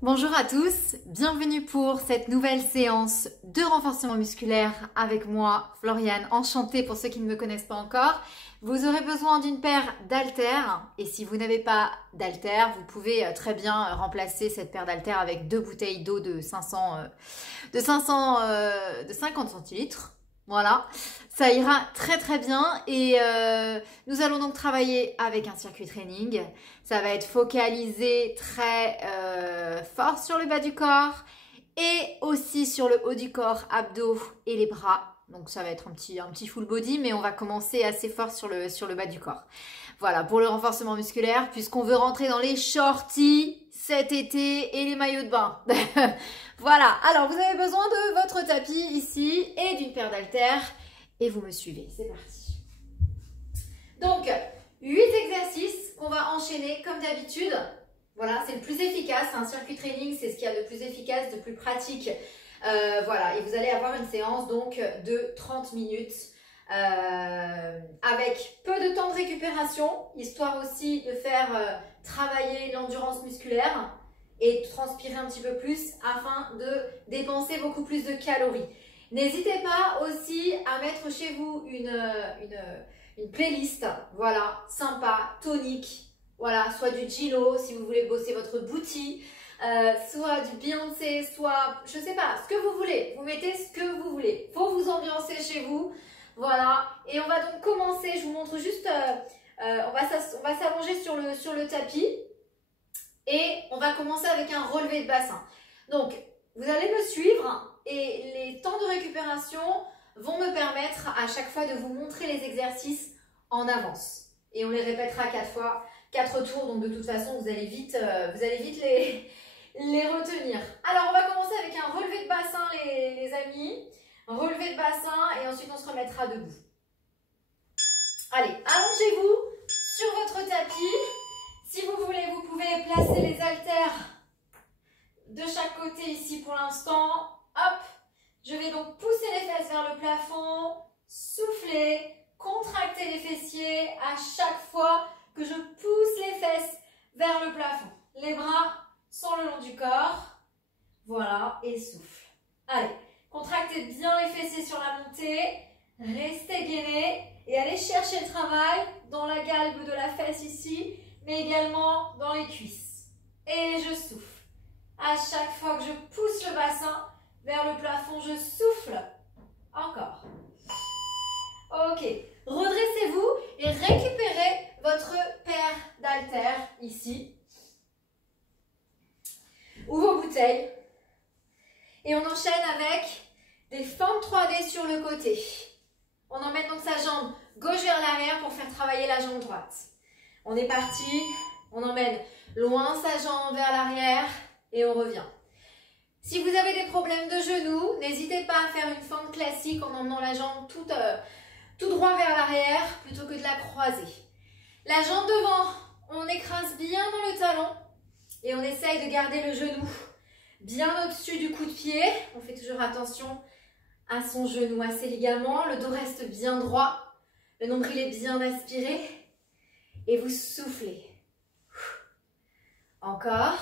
Bonjour à tous, bienvenue pour cette nouvelle séance de renforcement musculaire avec moi, Floriane, enchantée pour ceux qui ne me connaissent pas encore. Vous aurez besoin d'une paire d'haltères et si vous n'avez pas d'haltères, vous pouvez très bien remplacer cette paire d'haltères avec 2 bouteilles d'eau de 50 centilitres. Voilà, ça ira très bien et nous allons donc travailler avec un circuit training. Ça va être focalisé très fort sur le bas du corps et aussi sur le haut du corps, abdos et les bras. Donc ça va être un petit full body, mais on va commencer assez fort sur le bas du corps. Voilà, pour le renforcement musculaire, puisqu'on veut rentrer dans les shorties cet été et les maillots de bain. Voilà, alors vous avez besoin de votre tapis ici et d'une paire d'haltères et vous me suivez, c'est parti. Donc, 8 exercices qu'on va enchaîner comme d'habitude. Voilà, c'est le plus efficace, un circuit training, c'est ce qu'il y a de plus efficace, de plus pratique. Voilà, et vous allez avoir une séance donc de 30 minutes avec peu de temps de récupération, histoire aussi de faire travailler l'endurance musculaire et transpirer un petit peu plus afin de dépenser beaucoup plus de calories. N'hésitez pas aussi à mettre chez vous une playlist, voilà, sympa, tonique, voilà, soit du Gilo si vous voulez bosser votre booty, soit du Beyoncé, soit, je sais pas, ce que vous voulez, vous mettez ce que vous voulez, faut vous ambiancer chez vous, voilà, et on va donc commencer, je vous montre juste, on va s'allonger sur le tapis, et on va commencer avec un relevé de bassin. Donc, vous allez me suivre et les temps de récupération vont me permettre à chaque fois de vous montrer les exercices en avance. Et on les répétera 4 tours, donc de toute façon, vous allez vite les retenir. Alors, on va commencer avec un relevé de bassin, les amis. Un relevé de bassin et ensuite on se remettra debout. Allez, allongez-vous sur votre tapis. Si vous voulez, vous pouvez placer les haltères de chaque côté ici pour l'instant. Hop, je vais donc pousser les fesses vers le plafond, souffler, contracter les fessiers à chaque fois que je pousse les fesses vers le plafond. Les bras sont le long du corps. Voilà, et souffle. Allez, contractez bien les fessiers sur la montée. Restez gainés et allez chercher le travail dans la galbe de la fesse ici, mais également dans les cuisses. Et je souffle. À chaque fois que je pousse le bassin vers le plafond, je souffle. Encore. Ok. Redressez-vous et récupérez votre paire d'haltères ici. Ou vos bouteilles. Et on enchaîne avec des fentes 3D sur le côté. On emmène donc sa jambe gauche vers l'arrière pour faire travailler la jambe droite. On est parti, on emmène loin sa jambe vers l'arrière et on revient. Si vous avez des problèmes de genoux, n'hésitez pas à faire une fente classique en emmenant la jambe tout droit vers l'arrière plutôt que de la croiser. La jambe devant, on écrase bien dans le talon et on essaye de garder le genou bien au-dessus du coup de pied. On fait toujours attention à son genou, à ses ligaments. Le dos reste bien droit, le nombril est bien aspiré. Et vous soufflez. Encore.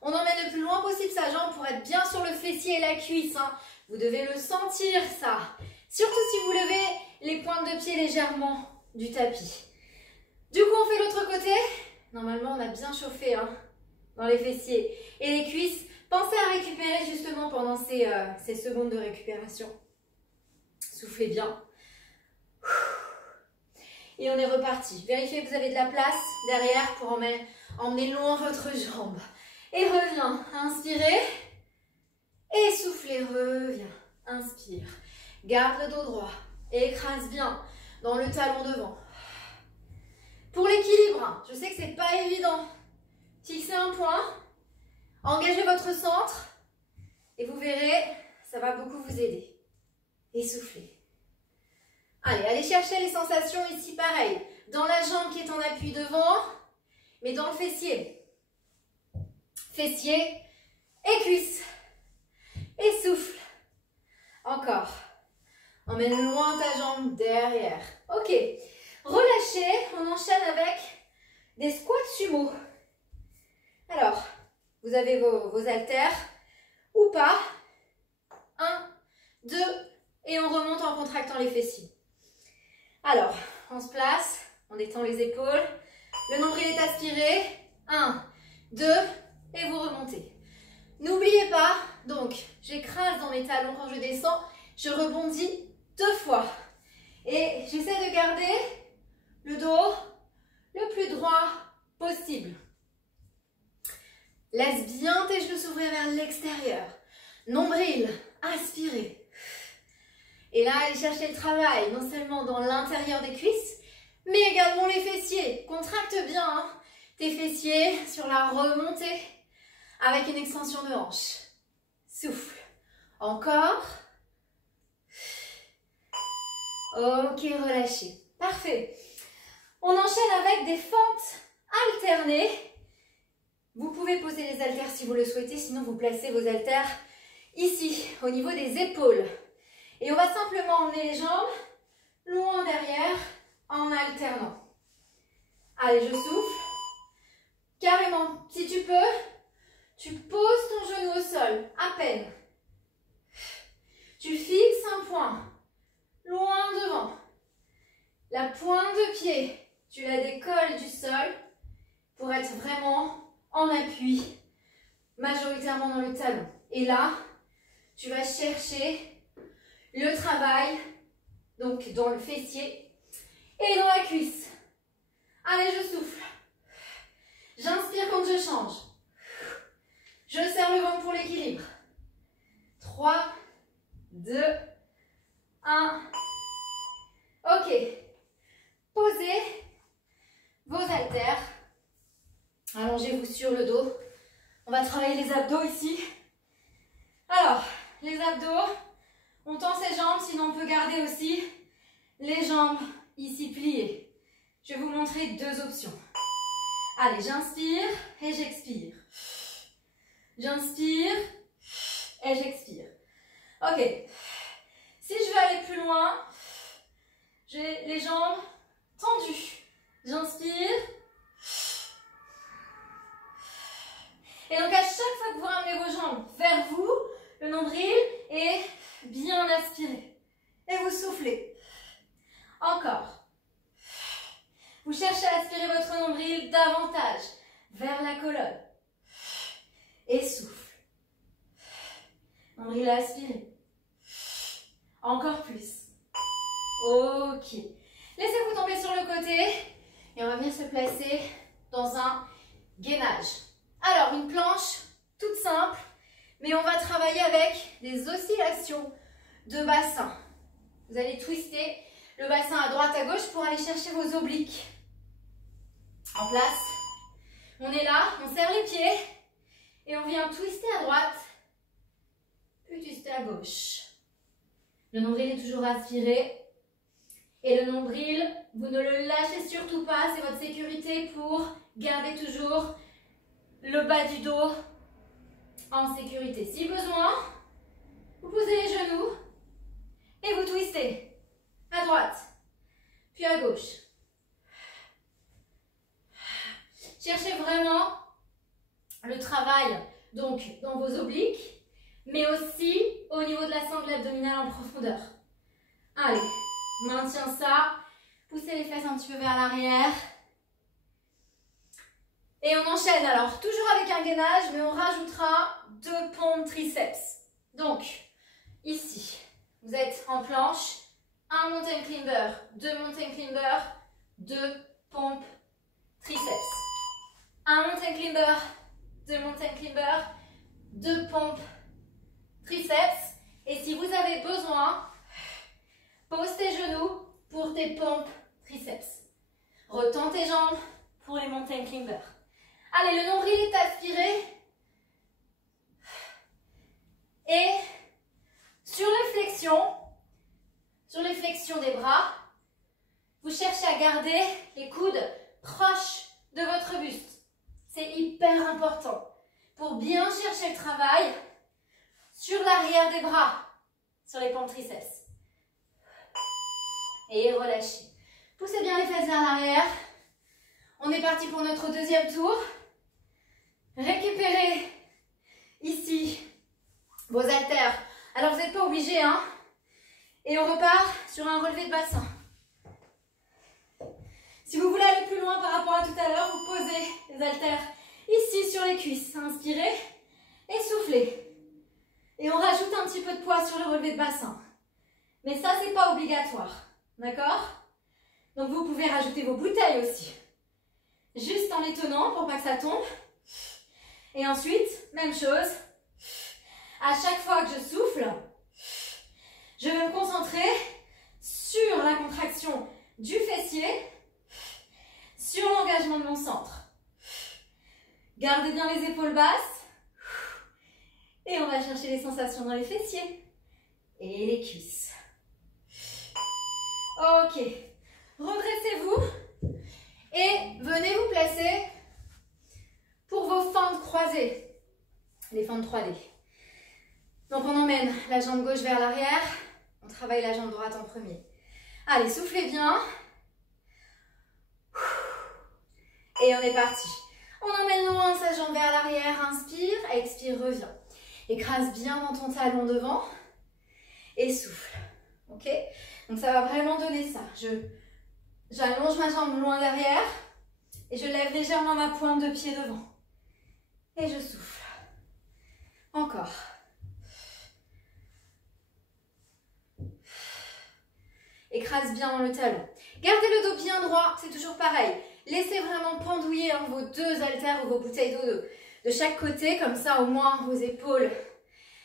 On emmène le plus loin possible sa jambe pour être bien sur le fessier et la cuisse. Hein. Vous devez le sentir, ça. Surtout si vous levez les pointes de pied légèrement du tapis. Du coup, on fait l'autre côté. Normalement, on a bien chauffé dans les fessiers et les cuisses. Pensez à récupérer justement pendant ces secondes de récupération. Soufflez bien. Et on est reparti. Vérifiez que vous avez de la place derrière pour emmener loin votre jambe. Et reviens. Inspirez. Et soufflez. Reviens. Inspire. Garde le dos droit. Écrase bien dans le talon devant. Pour l'équilibre, je sais que c'est pas évident. Fixez un point. Engagez votre centre. Et vous verrez, ça va beaucoup vous aider. Et soufflez. Allez chercher les sensations ici, pareil. Dans la jambe qui est en appui devant, mais dans le fessier. Fessier et cuisse. Et souffle. Encore. Emmène loin ta jambe derrière. Ok. Relâchez, on enchaîne avec des squats sumo. Alors, vous vous avez vos haltères ou pas. 1, 2, et on remonte en contractant les fessiers. Alors, on se place, on détend les épaules, le nombril est aspiré. 1, 2, et vous remontez. N'oubliez pas, donc, j'écrase dans mes talons quand je descends, je rebondis 2 fois. Et j'essaie de garder le dos le plus droit possible. Laisse bien tes genoux s'ouvrir vers l'extérieur. Nombril, aspirez. Et là, allez chercher le travail, non seulement dans l'intérieur des cuisses, mais également les fessiers. Contracte bien hein, tes fessiers sur la remontée avec une extension de hanche. Souffle. Encore. Ok, relâchez. Parfait. On enchaîne avec des fentes alternées. Vous pouvez poser les haltères si vous le souhaitez, sinon vous placez vos haltères ici, au niveau des épaules. Et on va simplement emmener les jambes loin derrière en alternant. Allez, je souffle. Carrément, si tu peux, tu poses ton genou au sol, à peine. Tu fixes un point, loin devant. La pointe de pied, tu la décolles du sol pour être vraiment en appui, majoritairement dans le talon. Et là, tu vas chercher le travail, donc dans le fessier et dans la cuisse. Allez, je souffle. J'inspire quand je change. Je serre le ventre pour l'équilibre. 3, 2, 1. Ok. Posez vos haltères. Allongez-vous sur le dos. On va travailler les abdos ici. Alors, les abdos, on tend ses jambes, sinon on peut garder aussi les jambes ici pliées. Je vais vous montrer 2 options. Allez, j'inspire et j'expire. J'inspire et j'expire. Ok. Si je veux aller plus loin, j'ai les jambes tendues. J'inspire. Et donc à chaque fois que vous ramenez vos jambes vers vous, le nombril est bien aspiré. Et vous soufflez. Encore. Vous cherchez à aspirer votre nombril davantage vers la colonne. Et souffle. Nombril à aspirer. Encore plus. Ok. Laissez-vous tomber sur le côté et on va venir se placer dans un gainage. Alors, une planche toute simple, mais on va travailler avec des oscillations de bassin. Vous allez twister le bassin à droite, à gauche pour aller chercher vos obliques. En place. On est là, on serre les pieds et on vient twister à droite, puis twister à gauche. Le nombril est toujours aspiré. Et le nombril, vous ne le lâchez surtout pas, c'est votre sécurité pour garder toujours le bas du dos en sécurité. Si besoin, vous posez les genoux et vous twistez à droite, puis à gauche. Cherchez vraiment le travail donc dans vos obliques, mais aussi au niveau de la sangle abdominale en profondeur. Allez, maintiens ça, poussez les fesses un petit peu vers l'arrière. Et on enchaîne alors, toujours avec un gainage, mais on rajoutera 2 pompes triceps. Donc, ici, vous êtes en planche, un mountain climber, 2 mountain climber, 2 pompes triceps. Un mountain climber, 2 mountain climber, 2 pompes triceps. Et si vous avez besoin, pose tes genoux pour tes pompes triceps. Retends tes jambes pour les mountain climbers. Allez, le nombril est aspiré. Et sur les flexions des bras, vous cherchez à garder les coudes proches de votre buste. C'est hyper important pour bien chercher le travail sur l'arrière des bras, sur les pompes triceps. Et relâchez. Poussez bien les fesses vers l'arrière. On est parti pour notre deuxième tour. Récupérez vos haltères. Alors, vous n'êtes pas obligés, hein. Et on repart sur un relevé de bassin. Si vous voulez aller plus loin par rapport à tout à l'heure, vous posez les haltères ici sur les cuisses. Inspirez et soufflez. Et on rajoute un petit peu de poids sur le relevé de bassin. Mais ça, c'est pas obligatoire. D'accord? Donc, vous pouvez rajouter vos bouteilles aussi. Juste en les tenant pour pas que ça tombe. Et ensuite, même chose. À chaque fois que je souffle, je vais me concentrer sur la contraction du fessier, sur l'engagement de mon centre. Gardez bien les épaules basses. Et on va chercher les sensations dans les fessiers et les cuisses. Ok. Redressez-vous et venez vous placer pour vos fentes croisées. Les fentes 3D. Donc on emmène la jambe gauche vers l'arrière. On travaille la jambe droite en premier. Allez, soufflez bien. Et on est parti. On emmène loin sa jambe vers l'arrière. Inspire, expire, reviens. Écrase bien dans ton talon devant. Et souffle. Ok? Donc ça va vraiment donner ça. J'allonge ma jambe loin derrière. Et je lève légèrement ma pointe de pied devant. Et je souffle. Encore. Écrase bien dans le talon. Gardez le dos bien droit, c'est toujours pareil. Laissez vraiment pendouiller vos deux haltères ou vos bouteilles d'eau de chaque côté. Comme ça, au moins, vos épaules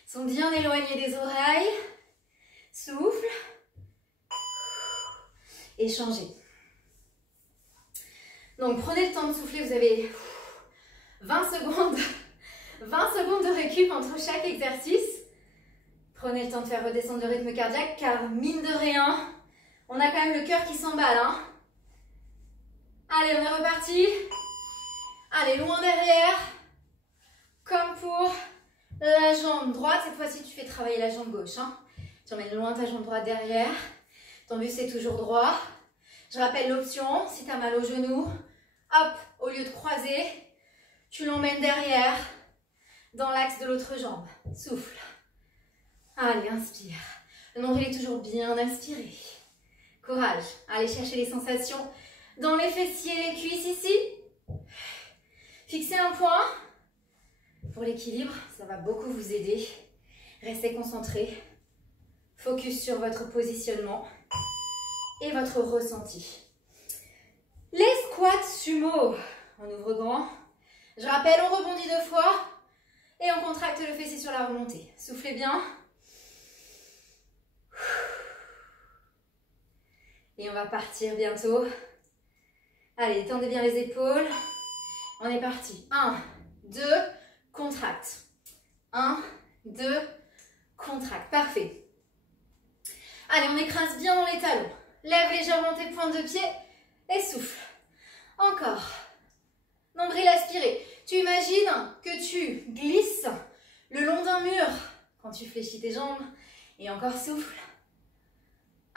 sont bien éloignées des oreilles. Souffle. Et changez. Donc, prenez le temps de souffler. Vous avez 20 secondes de récup entre chaque exercice. Prenez le temps de faire redescendre le rythme cardiaque, car mine de rien, on a quand même le cœur qui s'emballe. Hein. Allez, on est reparti. Allez, loin derrière. Comme pour la jambe droite. Cette fois-ci, tu fais travailler la jambe gauche. Hein. Tu emmènes loin ta jambe droite derrière. Ton but, c'est toujours droit. Je rappelle l'option, si tu as mal au genou, hop, au lieu de croiser, tu l'emmènes derrière, dans l'axe de l'autre jambe. Souffle. Allez, inspire. Le nombril est toujours bien aspiré. Courage. Allez chercher les sensations dans les fessiers, les cuisses ici. Fixez un point. Pour l'équilibre, ça va beaucoup vous aider. Restez concentrés. Focus sur votre positionnement et votre ressenti. Les squats sumo. On ouvre grand. Je rappelle, on rebondit 2 fois et on contracte le fessier sur la remontée. Soufflez bien. Et on va partir bientôt. Allez, tendez bien les épaules. On est parti. 1, 2, contracte. 1, 2, contracte. Parfait. Allez, on écrase bien dans les talons. Lève légèrement tes pointes de pied et souffle. Encore. Nombril aspiré. Tu imagines que tu glisses le long d'un mur quand tu fléchis tes jambes. Et encore souffle.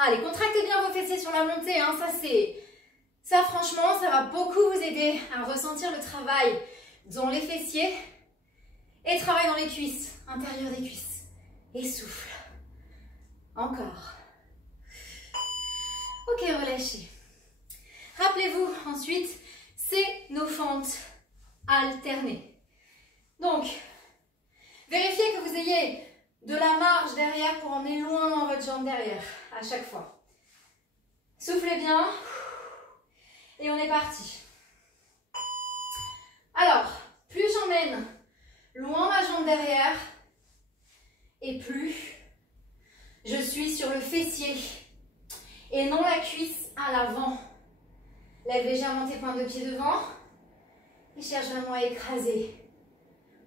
Allez, contractez bien vos fessiers sur la montée. Hein. Ça, franchement, ça va beaucoup vous aider à ressentir le travail dans les fessiers et travail dans les cuisses, intérieur des cuisses. Et souffle. Encore. Ok, relâchez. Rappelez-vous, ensuite, c'est nos fentes alternées. Donc, vérifiez que vous ayez de la marge derrière pour emmener loin votre jambe derrière à chaque fois. Soufflez bien et on est parti. Alors, plus j'emmène loin ma jambe derrière et plus je suis sur le fessier et non la cuisse à l'avant. Lève légèrement tes pointes de pied devant et cherche vraiment à écraser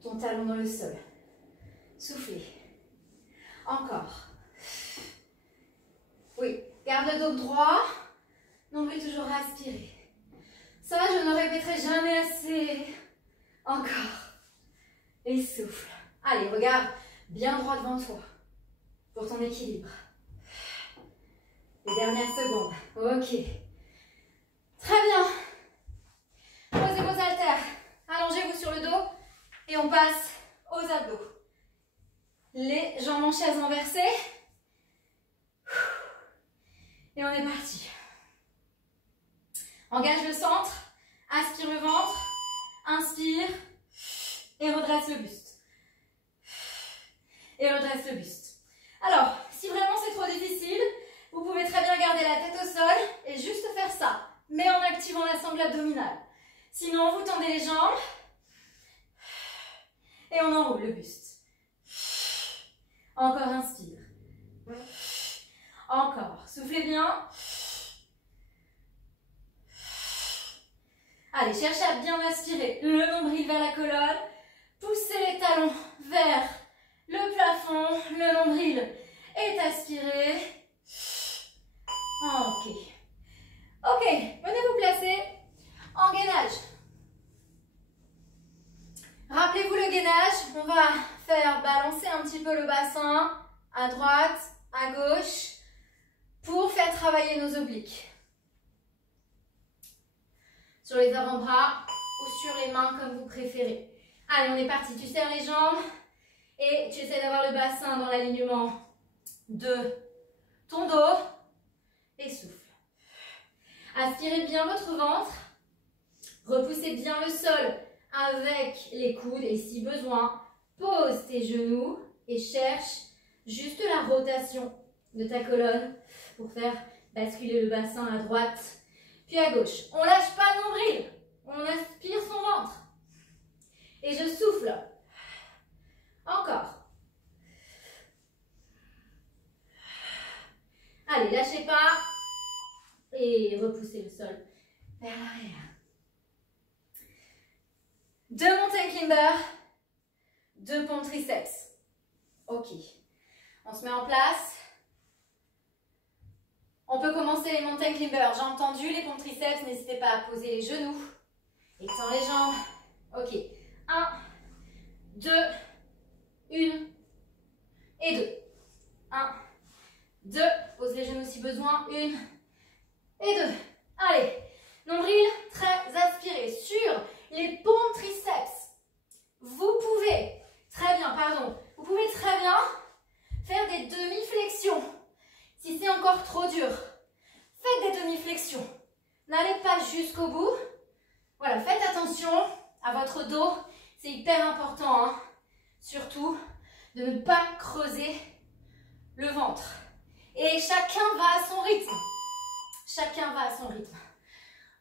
ton talon dans le sol. Soufflez. Encore. Oui, garde le dos droit, nombril toujours aspiré. Ça, je ne répéterai jamais assez. Encore. Et souffle. Allez, regarde bien droit devant toi pour ton équilibre. Les dernières secondes. Ok. Très bien. Posez vos haltères. Allongez-vous sur le dos et on passe aux abdos. les jambes en chaise renversées. Et on est parti. Engage le centre, aspire le ventre, inspire et redresse le buste. Et redresse le buste. Alors, si vraiment c'est trop difficile, vous pouvez très bien garder la tête au sol et juste faire ça, mais en activant la sangle abdominale. Sinon, vous tendez les jambes et on enroule le buste. Encore, inspire. Encore, soufflez bien. Allez, cherchez à bien aspirer le nombril vers la colonne. Poussez les talons vers le plafond. Le nombril est aspiré. Ok. Ok, venez vous placer en gainage. Rappelez-vous le gainage. On va faire balancer un petit peu le bassin à droite, à gauche pour faire travailler nos obliques. Sur les avant-bras ou sur les mains comme vous préférez. Allez, on est parti. Tu serres les jambes et tu essaies d'avoir le bassin dans l'alignement de ton dos et souffle. Aspirez bien votre ventre. Repoussez bien le sol avec les coudes et si besoin, pose tes genoux et cherche juste la rotation de ta colonne pour faire basculer le bassin à droite puis à gauche. On lâche pas le nombril, on aspire son ventre. Et je souffle. Encore. Allez, lâchez pas. Et repoussez le sol vers l'arrière. 2 mountain climbers, 2 pompes triceps. Ok. On se met en place. On peut commencer les mountain climbers. J'ai entendu les pompes triceps. N'hésitez pas à poser les genoux. Étends les jambes. Ok. 1, 2, 1 et 2. 1, 2. Pose les genoux si besoin. 1 et 2. Allez. Nombril très aspiré sur les pompes triceps. Vous pouvez très bien faire des demi-flexions. Si c'est encore trop dur, faites des demi-flexions. N'allez pas jusqu'au bout. Voilà, faites attention à votre dos. C'est hyper important, hein. Surtout de ne pas creuser le ventre. Et chacun va à son rythme. Chacun va à son rythme.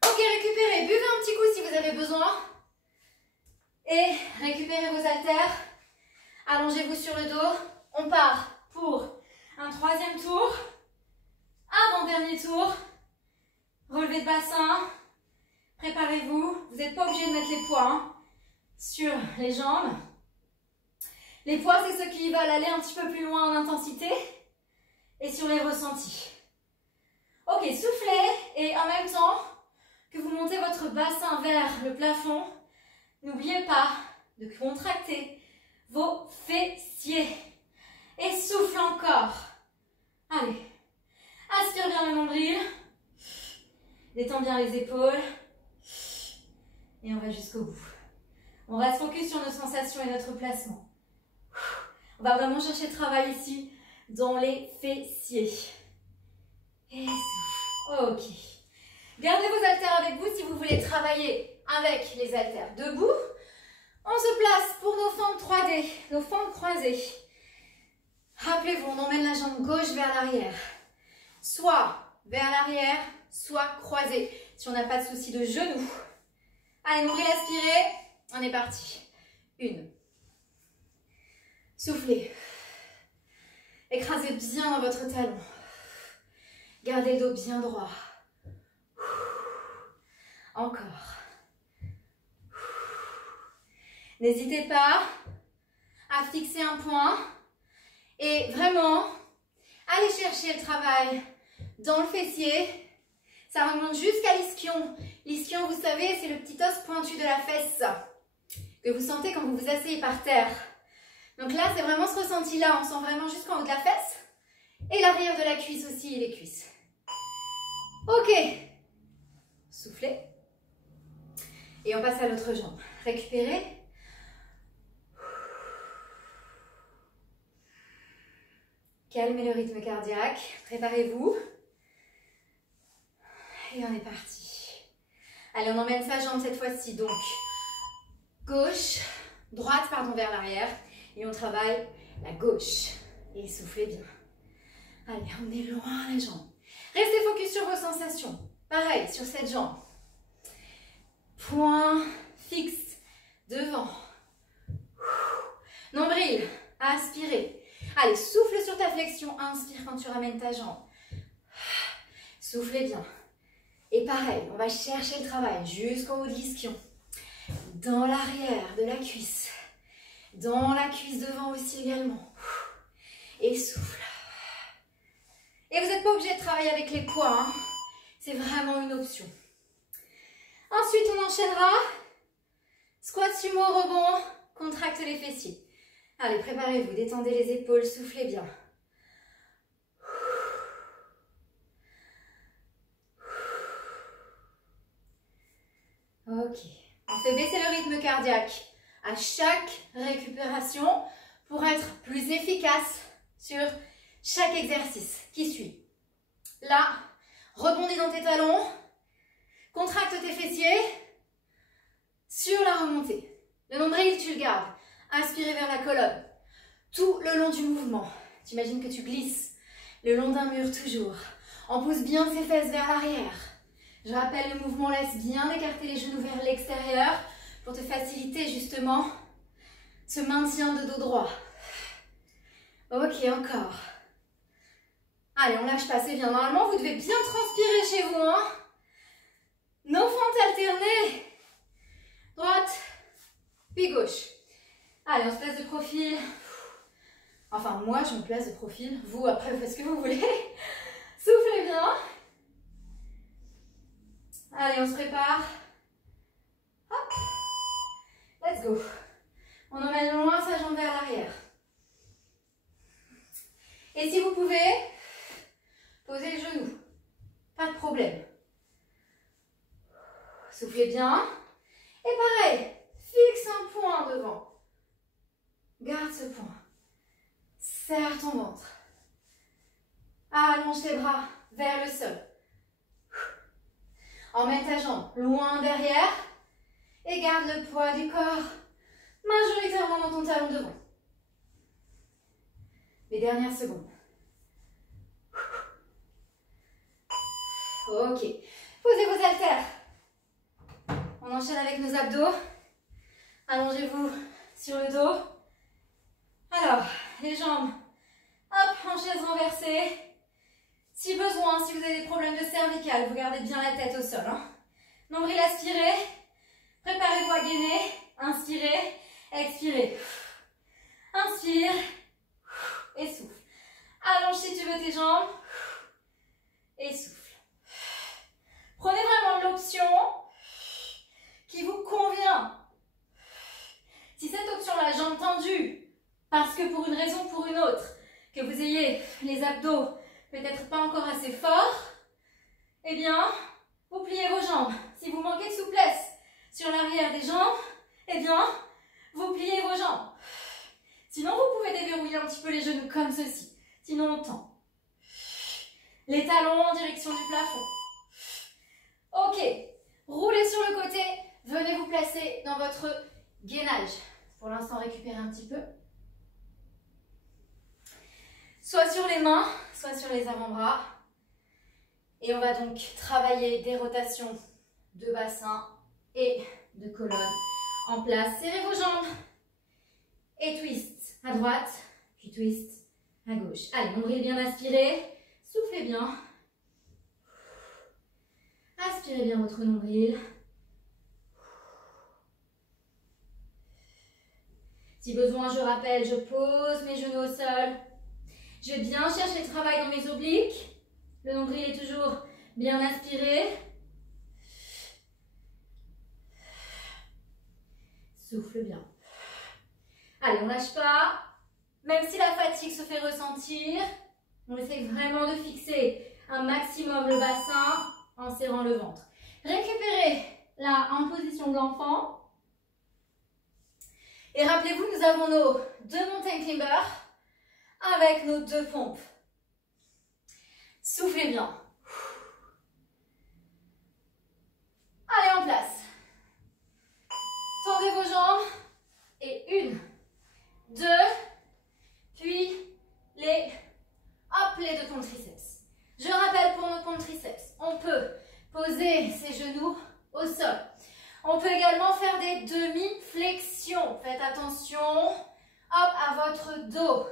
Ok, récupérez. Buvez un petit coup si vous avez besoin. Et récupérez vos haltères. Allongez-vous sur le dos. On part pour un 3e tour. Avant-dernier tour. Relevez de bassin. Préparez-vous. Vous n'êtes pas obligé de mettre les poids hein, sur les jambes. Les poids, c'est ceux qui veulent aller un petit peu plus loin en intensité et sur les ressentis. Ok, soufflez et en même temps que vous montez votre bassin vers le plafond, n'oubliez pas de contracter vos fessiers. Et souffle encore. Allez. Aspire bien le nombril. Détends bien les épaules. Et on va jusqu'au bout. On reste focus sur nos sensations et notre placement. On va vraiment chercher le travail ici dans les fessiers. Et souffle. Ok. Gardez vos haltères avec vous si vous voulez travailler avec les haltères debout. On se place pour nos fentes 3D, nos fentes croisées. Rappelez-vous, on emmène la jambe gauche vers l'arrière. Soit vers l'arrière, soit croisée. Si on n'a pas de souci de genou. Allez, nombril aspiré. On est parti. 1. Soufflez. Écrasez bien dans votre talon. Gardez le dos bien droit. Encore. N'hésitez pas à fixer un point et vraiment allez chercher le travail dans le fessier. Ça remonte jusqu'à l'ischio. L'ischio, vous savez, c'est le petit os pointu de la fesse que vous sentez quand vous vous asseyez par terre. Donc là, c'est vraiment ce ressenti-là. On sent vraiment jusqu'en haut de la fesse et l'arrière de la cuisse aussi et les cuisses. Ok. Soufflez. Et on passe à l'autre jambe. Récupérez. Calmez le rythme cardiaque. Préparez-vous. Et on est parti. Allez, on emmène sa jambe cette fois-ci. Donc, droite, vers l'arrière. Et on travaille la gauche. Et soufflez bien. Allez, emmenez loin les jambes. Restez focus sur vos sensations. Pareil, sur cette jambe. Point fixe devant. Nombril, aspirez. Allez, souffle sur ta flexion. Inspire quand tu ramènes ta jambe. Soufflez bien. Et pareil, on va chercher le travail jusqu'en haut de l'ischio. Dans l'arrière de la cuisse. Dans la cuisse devant aussi également. Et souffle. Et vous n'êtes pas obligé de travailler avec les poids. Hein. C'est vraiment une option. Ensuite, on enchaînera. Squat sumo, rebond. Contracte les fessiers. Allez, préparez-vous. Détendez les épaules. Soufflez bien. Ok. On fait baisser le rythme cardiaque à chaque récupération pour être plus efficace sur chaque exercice qui suit. Là, rebondis dans tes talons, contracte tes fessiers sur la remontée. Le nombril, tu le gardes. Inspirez vers la colonne. Tout le long du mouvement. Tu imagines que tu glisses le long d'un mur toujours. On pousse bien ses fesses vers l'arrière. Je rappelle le mouvement, laisse bien écarter les genoux vers l'extérieur pour te faciliter justement ce maintien de dos droit. Ok, encore. Allez, on lâche pas, c'est bien. Normalement, vous devez bien transpirer chez vous. Hein. Nos fentes alternées. Droite, puis gauche. Allez, on se place de profil. Enfin, moi, je me place de profil. Vous, après, vous faites ce que vous voulez. Soufflez bien. Allez, on se prépare. Hop. Let's go. On emmène loin sa jambe vers l'arrière. Et si vous pouvez, posez les genoux. Pas de problème. Soufflez bien. Et pareil, fixe un point devant. Garde ce point. Serre ton ventre. Allonge tes bras vers le sol. Emmène ta jambe loin derrière et garde le poids du corps majoritairement dans ton talon devant. Les dernières secondes. Ok. Posez vos haltères. On enchaîne avec nos abdos. Allongez-vous sur le dos. Alors, les jambes, hop, en chaise renversée. Si besoin, si vous avez des problèmes de cervicale, vous gardez bien la tête au sol. Hein. Nombril aspiré. Préparez-vous à gainer. Inspirez, expirez. Inspire et souffle. Allonge si tu veux tes jambes. Et souffle. Prenez vraiment l'option qui vous convient. Si cette option-là, jambe tendue, parce que pour une raison ou pour une autre, que vous ayez les abdos peut-être pas encore assez forts, eh bien, vous pliez vos jambes. Si vous manquez de souplesse sur l'arrière des jambes, eh bien, vous pliez vos jambes. Sinon, vous pouvez déverrouiller un petit peu les genoux comme ceci. Sinon, on tend. Les talons en direction du plafond. Ok. Roulez sur le côté. Venez vous placer dans votre gainage. Pour l'instant, récupérez un petit peu. Soit sur les mains, soit sur les avant-bras. Et on va donc travailler des rotations de bassin et de colonne en place. Serrez vos jambes. Et twist à droite, puis twist à gauche. Allez, nombril bien aspiré. Soufflez bien. Aspirez bien votre nombril. Si besoin, je rappelle, je pose mes genoux au sol. Je vais bien chercher le travail dans mes obliques. Le nombril est toujours bien aspiré. Souffle bien. Allez, on lâche pas. Même si la fatigue se fait ressentir, on essaie vraiment de fixer un maximum le bassin en serrant le ventre. Récupérez là en position d'enfant. Et rappelez-vous, nous avons nos deux mountain climbers. avec nos 2 pompes. Soufflez bien. Allez, en place. Tendez vos jambes. Et 1, 2, puis les 2 pompes triceps. Je rappelle pour nos pompes triceps, on peut poser ses genoux au sol. On peut également faire des demi-flexions. Faites attention, hop, à votre dos.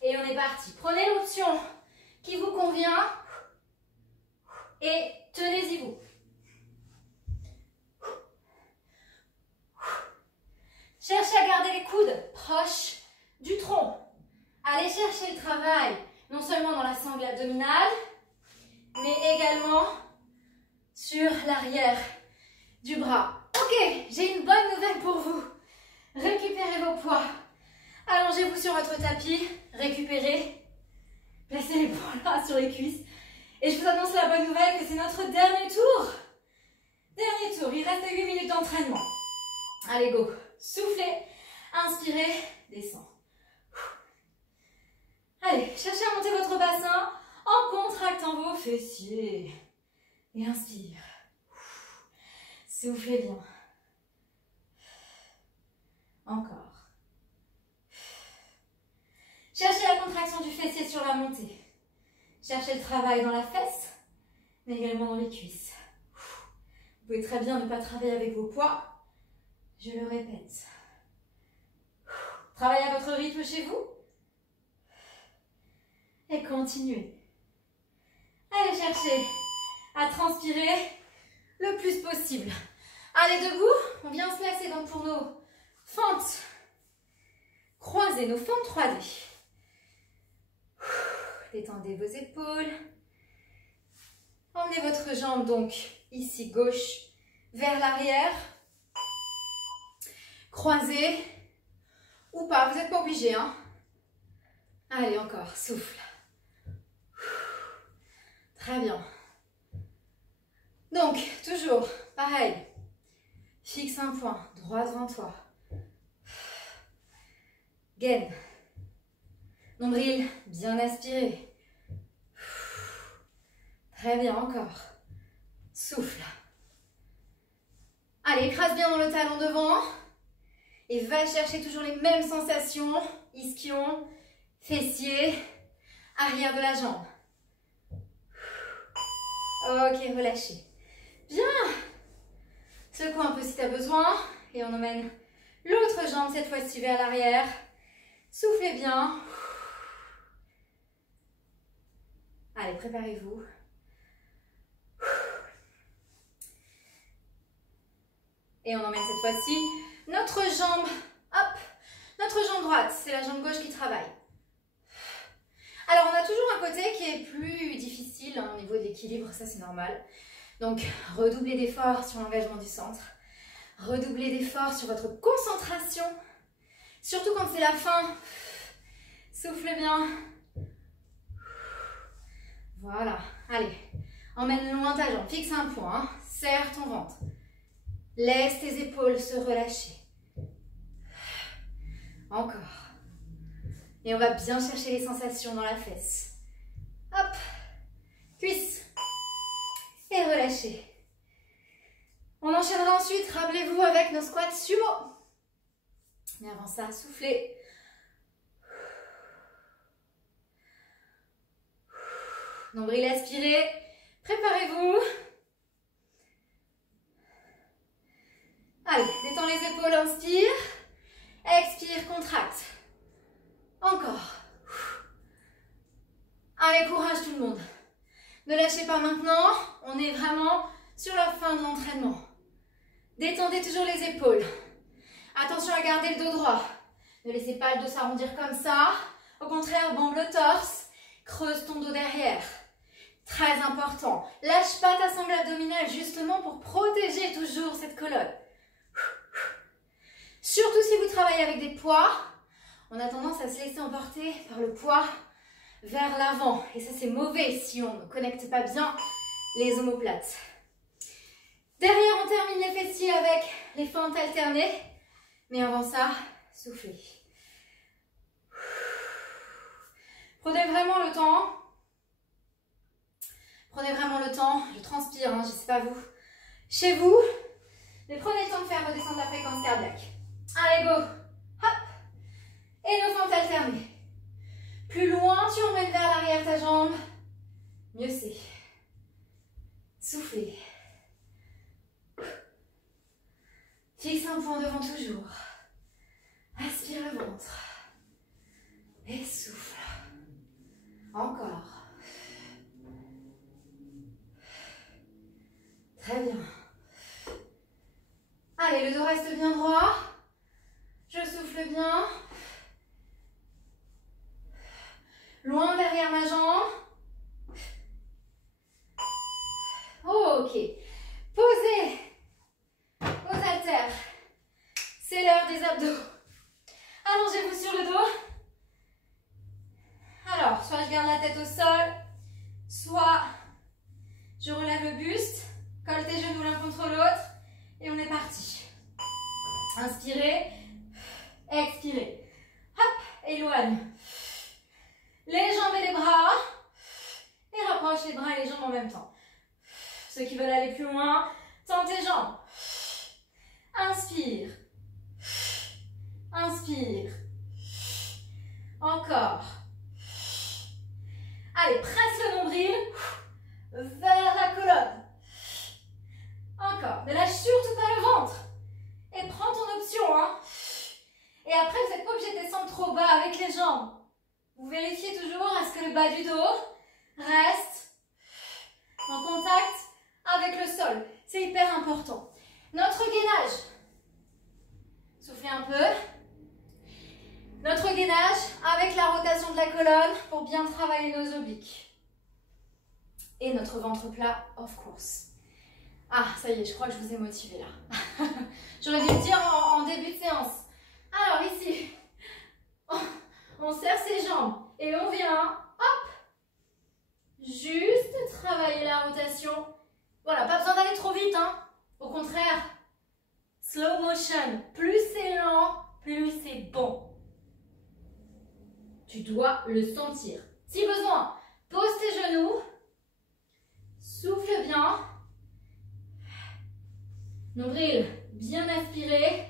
Et on est parti. Prenez l'option qui vous convient et tenez-y vous. Cherchez à garder les coudes proches du tronc. Allez chercher le travail, non seulement dans la sangle abdominale, mais également sur l'arrière du bras. Ok, j'ai une bonne nouvelle pour vous. Récupérez vos poids. Allongez-vous sur votre tapis, récupérez. Placez les poings là sur les cuisses. Et je vous annonce la bonne nouvelle que c'est notre dernier tour. Dernier tour, il reste 8 minutes d'entraînement. Allez, go. Soufflez, inspirez, descend. Allez, cherchez à monter votre bassin en contractant vos fessiers. Et inspire. Soufflez bien. Encore. Cherchez la contraction du fessier sur la montée. Cherchez le travail dans la fesse, mais également dans les cuisses. Vous pouvez très bien ne pas travailler avec vos poids. Je le répète. Travaillez à votre rythme chez vous. Et continuez. Allez chercher à transpirer le plus possible. Allez debout. On vient se placer donc pour nos fentes croisées, nos fentes 3D. Détendez vos épaules. Emmenez votre jambe donc ici gauche vers l'arrière. Croisez ou pas, vous n'êtes pas obligé, hein. Allez, encore, souffle. Très bien. Donc, toujours, pareil. Fixe un point, droit devant toi. Gaine. Nombril, bien aspiré. Très bien, encore. Souffle. Allez, écrase bien dans le talon devant. Et va chercher toujours les mêmes sensations. Ischion, fessier, arrière de la jambe. Ok, relâchez. Bien. Secoue un peu si tu as besoin. Et on emmène l'autre jambe cette fois-ci vers l'arrière. Soufflez bien. Allez, préparez-vous. Et on emmène cette fois-ci notre jambe, hop, notre jambe droite. C'est la jambe gauche qui travaille. Alors, on a toujours un côté qui est plus difficile au niveau de l'équilibre, ça c'est normal. Donc, redoublez d'efforts sur l'engagement du centre. Redoublez d'efforts sur votre concentration. Surtout quand c'est la fin. Souffle bien. Voilà. Allez, emmène loin ta jambe. Fixe un point. Hein. Serre ton ventre. Laisse tes épaules se relâcher. Encore. Et on va bien chercher les sensations dans la fesse. Hop. Cuisse. Et relâchez. On enchaînera ensuite, rappelez-vous, avec nos squats sumo. Mais avant ça, soufflez. Nombril aspiré. Préparez-vous. Allez, détends les épaules, inspire. Expire, contracte. Encore. Allez, courage tout le monde. Ne lâchez pas maintenant. On est vraiment sur la fin de l'entraînement. Détendez toujours les épaules. Attention à garder le dos droit. Ne laissez pas le dos s'arrondir comme ça. Au contraire, bombe le torse. Creuse ton dos derrière. Très important. Lâche pas ta sangle abdominale justement pour protéger toujours cette colonne. Surtout si vous travaillez avec des poids, on a tendance à se laisser emporter par le poids vers l'avant. Et ça, c'est mauvais si on ne connecte pas bien les omoplates. Derrière, on termine les fessiers avec les fentes alternées. Mais avant ça, soufflez. Prenez vraiment le temps. Prenez vraiment le temps. Je transpire, hein, je ne sais pas vous. Chez vous, mais prenez le temps de faire redescendre la fréquence cardiaque. Allez, go. Hop. Et nos fentes alternées. Plus loin tu emmènes vers l'arrière ta jambe, mieux c'est. Soufflez. Fixe un point devant toujours. Aspire le ventre. Et souffle. Encore. Très bien. Allez, le dos reste bien droit. Je souffle bien. Loin derrière ma jambe. Ok. Posez vos haltères. C'est l'heure des abdos. Allongez-vous sur le dos. Alors, soit je garde la tête au sol, soit je relève le buste, colle tes genoux l'un contre l'autre et on est parti. Inspirez, expirez. Hop, éloigne. Les jambes et les bras. Et rapproche les bras et les jambes en même temps. Ceux qui veulent aller plus loin, tends tes jambes. Inspire. Inspire. Encore. Allez, presse le nombril vers la colonne. Encore. Ne lâche surtout pas le ventre. Et prends ton option. Hein. Et après, vous n'êtes pas obligé de descendre trop bas avec les jambes. Vous vérifiez toujours à ce que le bas du dos reste en contact avec le sol. C'est hyper important. Notre gainage. Soufflez un peu. Notre gainage avec la rotation de la colonne pour bien travailler nos obliques. Et notre ventre plat, of course. Ah, ça y est, je crois que je vous ai motivé là. J'aurais dû le dire en début de séance. Alors ici, on serre ses jambes et on vient, hop, juste travailler la rotation. Voilà, pas besoin d'aller trop vite, hein. Au contraire, slow motion. Plus c'est lent, plus c'est bon. Tu dois le sentir. Si besoin, pose tes genoux, souffle bien. Nombril bien aspiré,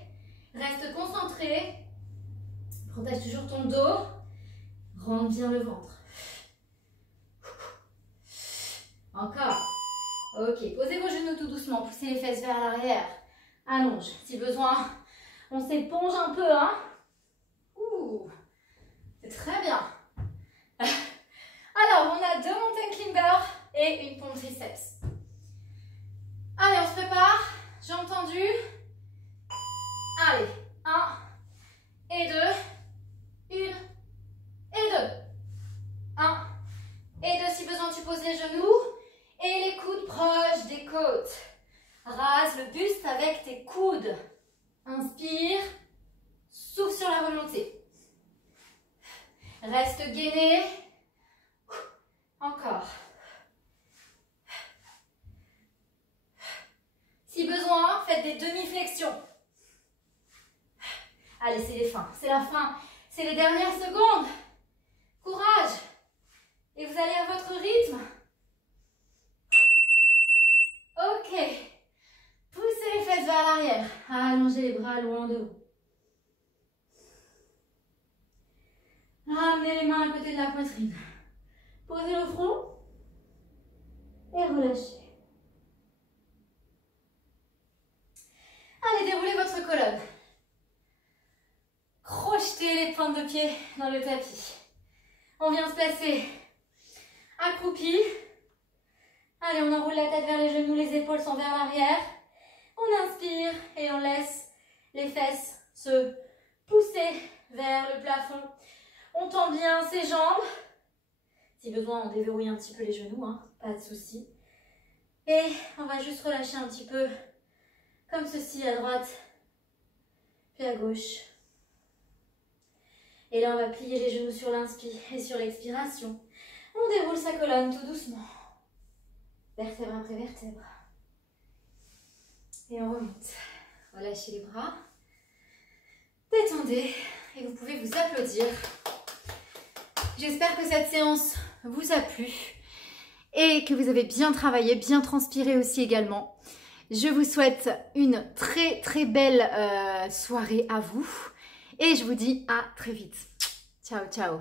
reste concentré. Protège toujours ton dos. Rentre bien le ventre. Encore. Ok, posez vos genoux tout doucement. Poussez les fesses vers l'arrière. Allonge. Si besoin, on s'éponge un peu. Hein. Ouh, c'est très bien. Alors, on a 2 mountain climbers et une pompe triceps. Allez, on se prépare. J'ai entendu. Allez, 1 et 2. 1 et 2. 1 et 2. Si besoin, tu poses les genoux et les coudes proches des côtes. Rase le buste avec tes coudes. Inspire. Souffle sur la remontée. Reste gainé. Encore. Si besoin, faites des demi-flexions. Allez, c'est les fins. C'est la fin. C'est les dernières secondes. Courage. Et vous allez à votre rythme. Ok. Poussez les fesses vers l'arrière. Allongez les bras loin de vous. Ramenez les mains à côté de la poitrine. Posez le front. Et relâchez. Allez, déroulez votre colonne. Crochetez les pointes de pied dans le tapis. On vient se placer accroupi. Allez, on enroule la tête vers les genoux, les épaules sont vers l'arrière. On inspire et on laisse les fesses se pousser vers le plafond. On tend bien ses jambes. Si besoin, on déverrouille un petit peu les genoux, hein, pas de souci. Et on va juste relâcher un petit peu, comme ceci, à droite, puis à gauche. Et là, on va plier les genoux sur l'inspire et sur l'expiration. On déroule sa colonne tout doucement. Vertèbre après vertèbre. Et on remonte. Relâchez les bras. Détendez. Et vous pouvez vous applaudir J'espère que cette séance vous a plu et que vous avez bien travaillé, bien transpiré aussi également. Je vous souhaite une très très belle soirée à vous et je vous dis à très vite. Ciao, ciao.